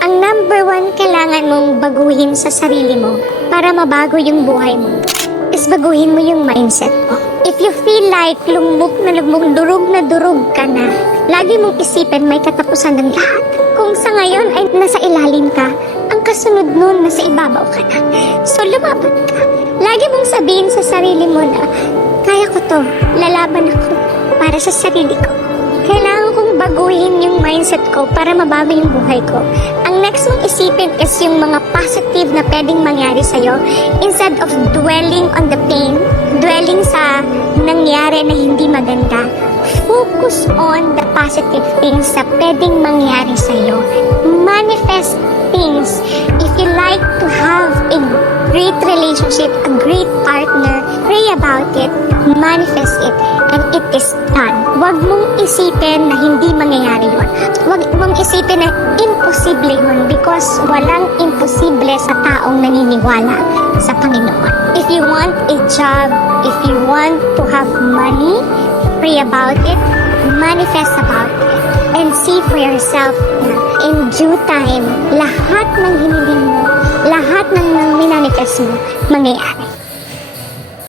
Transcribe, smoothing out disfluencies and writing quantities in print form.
Ang number one kailangan mong baguhin sa sarili mo para mabago yung buhay mo is baguhin mo yung mindset mo. If you feel like lumog na lumog, durog ka na, lagi mong isipin may katapusan ng lahat. Kung sa ngayon ay nasa ilalim ka, ang kasunod nun nasa ibabaw ka na. So lumaban ka. Lagi mong sabihin sa sarili mo na, kaya ko to, lalaban ako para sa sarili ko. Kailangan kong baguhin yung mindset ko para mabago yung buhay ko. Ang next mong isipin is yung mga positive na pwedeng mangyari sa'yo instead of dwelling on the pain, dwelling sa nangyari na hindi maganda. Focus on the positive things na pwedeng mangyari sa'yo. Manifest things. If you like to have a great relationship, a great partner, pray about it, manifest it, and it is done. Huwag mong isipin na hindi mangyayari yun. Huwag mong isipin na imposible yun because walang imposible sa taong naniniwala sa Panginoon. If you want a job, if you want to have money, pray about it, manifest about it, and see for yourself na in due time, lahat ng hiniling mo, lahat ng minanifest mo, mangyayari.